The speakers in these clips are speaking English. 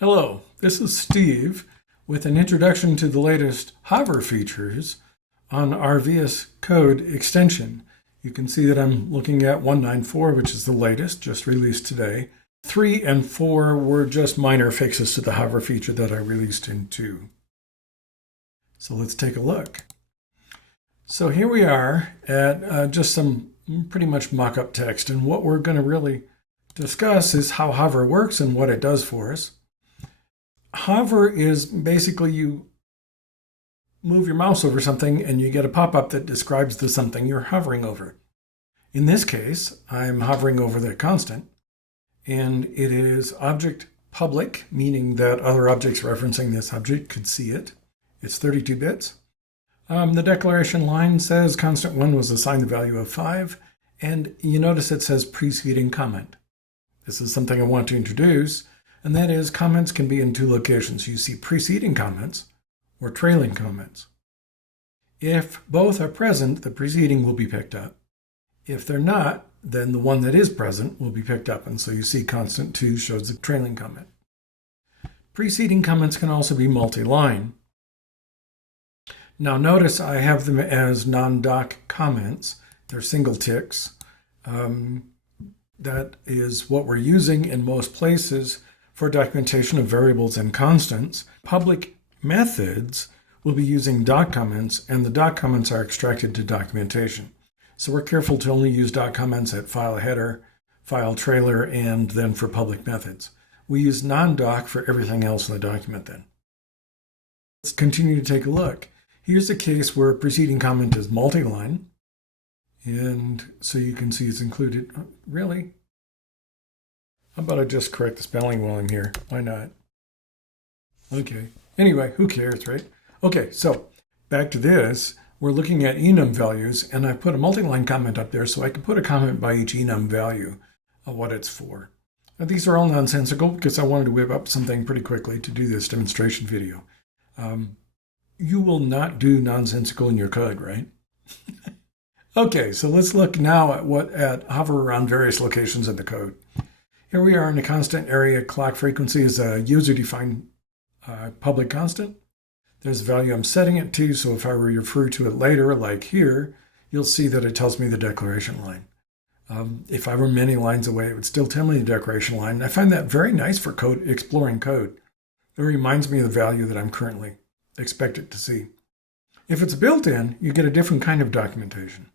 Hello, this is Steve with an introduction to the latest hover features on our VS Code extension. You can see that I'm looking at 194, which is the latest, just released today. 3 and 4 were just minor fixes to the hover feature that I released in 2. So let's take a look. So here we are at just some pretty much mock-up text, and what we're going to really discuss is how hover works and what it does for us. Hover is basically you move your mouse over something and you get a pop-up that describes the something you're hovering over. In this case, I'm hovering over the constant, and it is object public, meaning that other objects referencing this object could see it. It's 32 bits. The declaration line says constant 1 was assigned the value of 5, and you notice it says preceding comment. This is something I want to introduce, and that is comments can be in 2 locations. You see preceding comments or trailing comments. If both are present, the preceding will be picked up. If they're not, then the one that is present will be picked up, and so you see constant 2 shows the trailing comment. Preceding comments can also be multi-line. Now notice I have them as non-doc comments. They're single ticks. That is what we're using in most places for documentation of variables and constants. Public methods will be using doc comments, and the doc comments are extracted to documentation. So we're careful to only use doc comments at file header, file trailer, and then for public methods. We use non-doc for everything else in the document then. Let's continue to take a look. Here's a case where a preceding comment is multi-line, and so you can see it's included. Really? How about I just correct the spelling while I'm here? Why not? Okay. Anyway, who cares, right? Okay, so back to this. We're looking at enum values, and I put a multi-line comment up there so I can put a comment by each enum value of what it's for. Now, these are all nonsensical because I wanted to whip up something pretty quickly to do this demonstration video. You will not do nonsensical in your code, right? Okay, so let's look now at hover around various locations in the code. Here we are in a constant area. Clock frequency is a user-defined public constant. There's a value I'm setting it to, so if I refer to it later, like here, you'll see that it tells me the declaration line. If I were many lines away, it would still tell me the declaration line. And I find that very nice for exploring code. It reminds me of the value that I'm currently expected to see. If it's built-in, you get a different kind of documentation.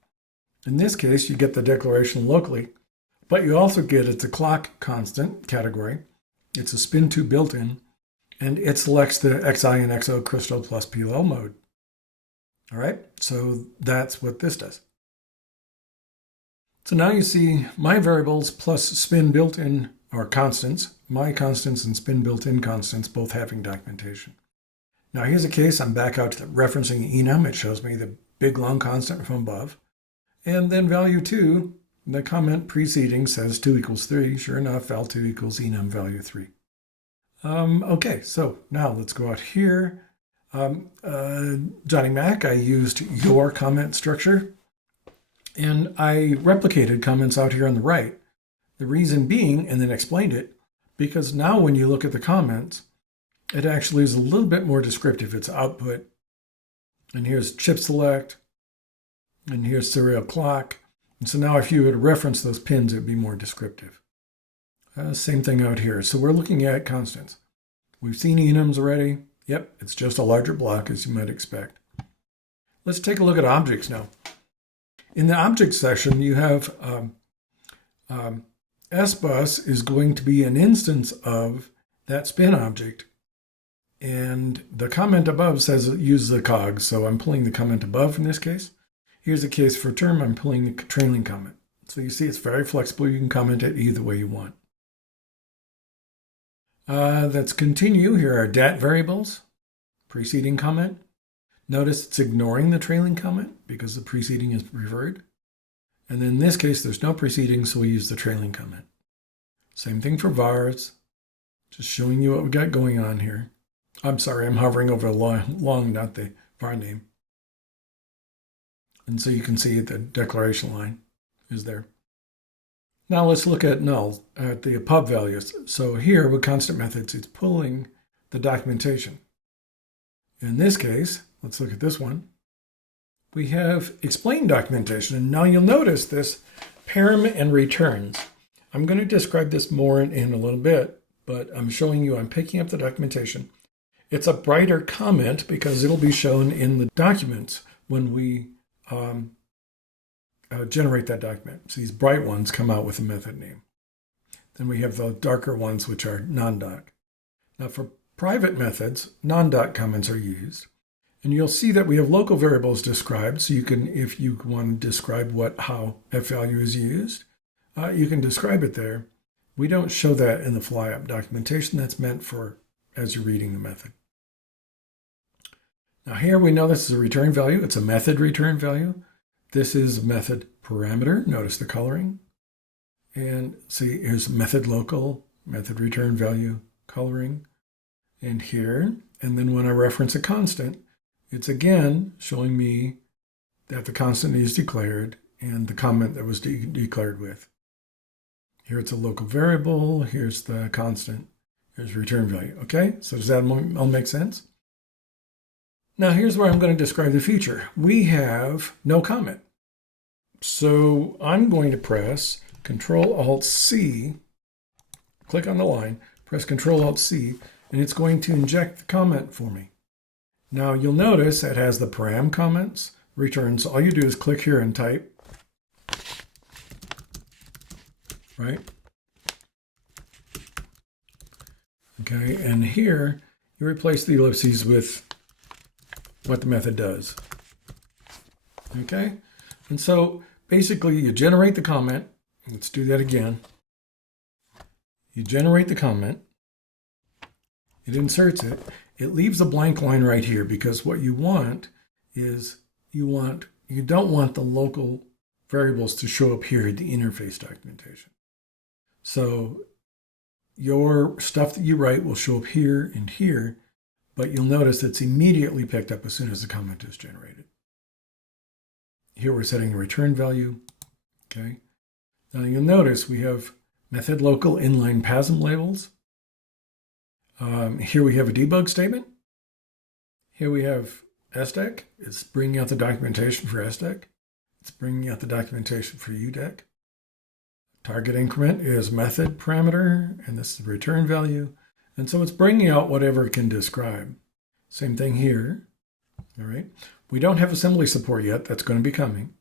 In this case, you get the declaration locally, but you also get it's a clock constant category. It's a Spin2 built-in, and it selects the XI and XO crystal plus PLL mode. All right, so that's what this does. So now you see my variables plus spin built-in, or constants, my constants and spin built-in constants both having documentation. Now here's a case, I'm back out to referencing enum. It shows me the big long constant from above. And then value 2, the comment preceding says 2 equals 3. Sure enough, val 2 equals enum value 3. Okay, so now let's go out here. Johnny Mac, I used your comment structure, and I replicated comments out here on the right. The reason being, and then explained it, because now when you look at the comments, it actually is a little bit more descriptive. It's output, and here's chip select, and here's serial clock. And so now if you would reference those pins, it would be more descriptive. Same thing out here. So we're looking at constants. We've seen enums already. Yep, it's just a larger block as you might expect. Let's take a look at objects now. In the object section, you have SBus is going to be an instance of that spin object. And the comment above says use the cog. So I'm pulling the comment above in this case. Here's a case for term. I'm pulling the trailing comment. So you see it's very flexible. You can comment it either way you want. Let's continue. Here are dat variables, preceding comment. Notice it's ignoring the trailing comment because the preceding is preferred. And then in this case, there's no preceding, so we use the trailing comment. Same thing for vars. Just showing you what we got going on here. I'm sorry, I'm hovering over long, not the var name. And so you can see the declaration line is there. Now let's look at null, at the pub values. So here with constant methods, it's pulling the documentation. In this case, let's look at this one. We have explain documentation. And now you'll notice this param and returns. I'm going to describe this more in a little bit, but I'm showing you I'm picking up the documentation. It's a brighter comment because it'll be shown in the documents when we generate that document. So these bright ones come out with a method name. Then we have the darker ones, which are non-doc. Now for private methods, non-doc comments are used. And you'll see that we have local variables described. So you can, if you want to describe how f value is used, you can describe it there. We don't show that in the fly-up documentation. That's meant for as you're reading the method. Now here we know this is a return value. It's a method return value. This is method parameter. Notice the coloring. And see, here's method local, method return value coloring. And here, and then when I reference a constant, it's again showing me that the constant is declared and the comment that was declared with. Here it's a local variable. Here's the constant. Here's return value. Okay, so does that all make sense? Now here's where I'm going to describe the feature. We have no comment. So I'm going to press Control-Alt-C, click on the line, press Control-Alt-C, and it's going to inject the comment for me. Now you'll notice it has the param comments, returns. All you do is click here and type, right? Okay, and here you replace the ellipses with what the method does. Okay, and so basically you generate the comment. Let's do that again. You generate the comment. It inserts it. It leaves a blank line right here because what you want is you don't want the local variables to show up here in the interface documentation. So your stuff that you write will show up here and here, but you'll notice it's immediately picked up as soon as the comment is generated. Here we're setting a return value. Okay. Now you'll notice we have method local inline PASM labels. Here we have a debug statement. Here we have SDEC. It's bringing out the documentation for SDEC. It's bringing out the documentation for UDEC. Target increment is method parameter, and this is the return value. And so it's bringing out whatever it can describe. Same thing here. All right. We don't have assembly support yet. That's going to be coming.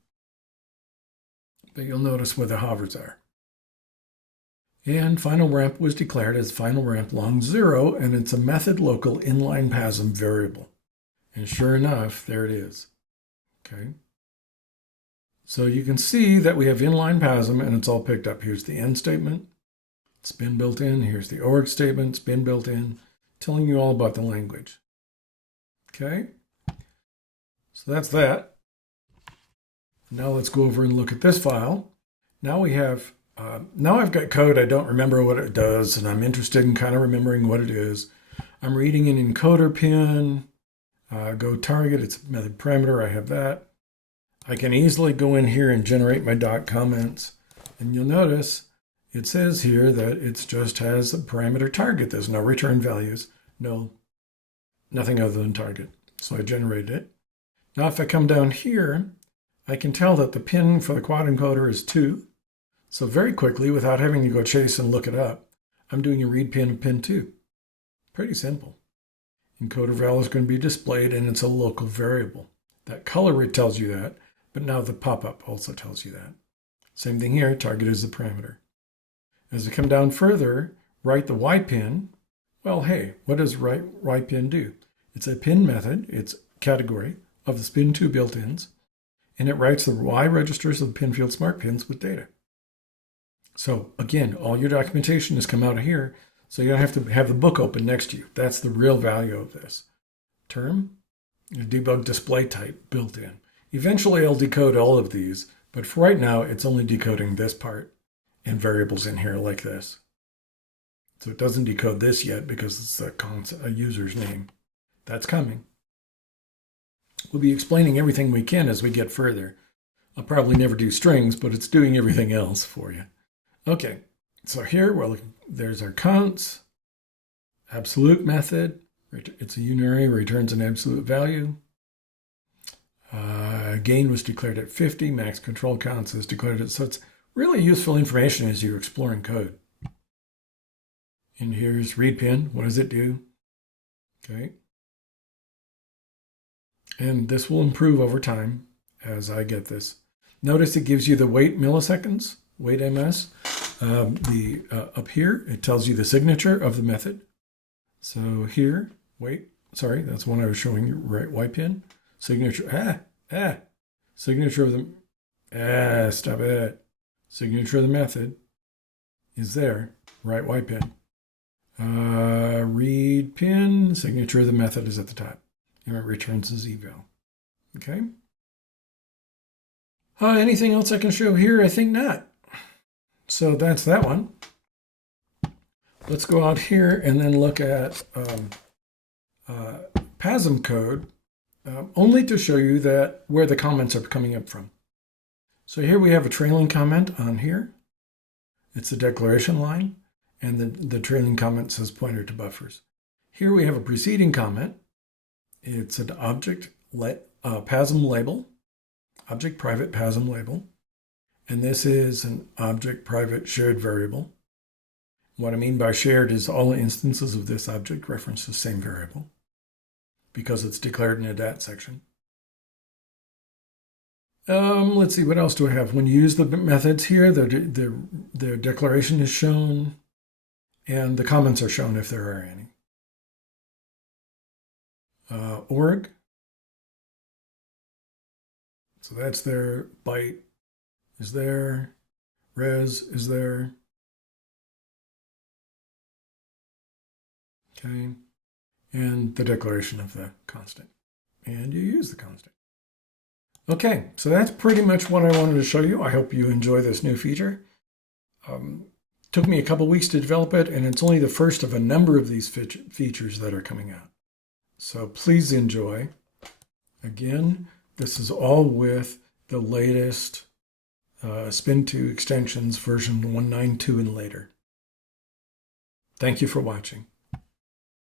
But you'll notice where the hovers are. And final ramp was declared as final ramp long 0, and it's a method local inline PASM variable. And sure enough, there it is. Okay. So you can see that we have inline PASM, and it's all picked up. Here's the end statement. It's been built in. Here's the org statement. It's been built in, telling you all about the language. Okay. So that's that. Now let's go over and look at this file. Now we have, now I've got code. I don't remember what it does, and I'm interested in kind of remembering what it is. I'm reading an encoder pin, go target, it's method parameter, I have that. I can easily go in here and generate my doc comments, and you'll notice it says here that it just has a parameter target. There's no return values, nothing other than target. So I generated it. Now if I come down here, I can tell that the pin for the quad encoder is 2. So very quickly, without having to go chase and look it up, I'm doing a read pin of pin 2. Pretty simple. Encoder val is going to be displayed, and it's a local variable. That color tells you that, but now the pop-up also tells you that. Same thing here, target is the parameter. As we come down further, write the Y pin. Well, hey, what does Y pin do? It's a pin method, it's category of the Spin2 built-ins, and it writes the Y registers of the pin field smart pins with data. So again, all your documentation has come out of here, so you don't have to have the book open next to you. That's the real value of this. Term, debug display type built in. Eventually I'll decode all of these, but for right now, it's only decoding this part and variables in here like this. So it doesn't decode this yet because it's a user's name. That's coming. We'll be explaining everything we can as we get further. I'll probably never do strings, but it's doing everything else for you. Okay, so here there's our const, absolute method. It's a unary, returns an absolute value. Gain was declared at 50, max control counts is declared at, so it's really useful information as you're exploring code. And here's read pin. What does it do? Okay. And this will improve over time as I get this. Notice it gives you the wait milliseconds, wait ms. Up here, it tells you the signature of the method. So here, wait, sorry, that's one I was showing you, right, Y pin. Signature, signature of the, stop it. Signature of the method is there, right, Y pin. Read pin, signature of the method is at the top. And it returns as eval. Okay. Anything else I can show here? I think not. So that's that one. Let's go out here and then look at PASM code, only to show you that where the comments are coming up from. So here we have a trailing comment on here. It's the declaration line, and the trailing comment says pointer to buffers. Here we have a preceding comment. It's an object PASM label, object private PASM label. And this is an object private shared variable. What I mean by shared is all instances of this object reference the same variable because it's declared in a dat section. Let's see, what else do I have? When you use the methods here, the declaration is shown and the comments are shown if there are any. Org. So that's there. Byte is there. Res is there. Okay. And the declaration of the constant. And you use the constant. Okay, so that's pretty much what I wanted to show you. I hope you enjoy this new feature. Took me a couple weeks to develop it, and it's only the first of a number of these features that are coming out. So please enjoy. Again, this is all with the latest Spin2 extensions version 192 and later. Thank you for watching.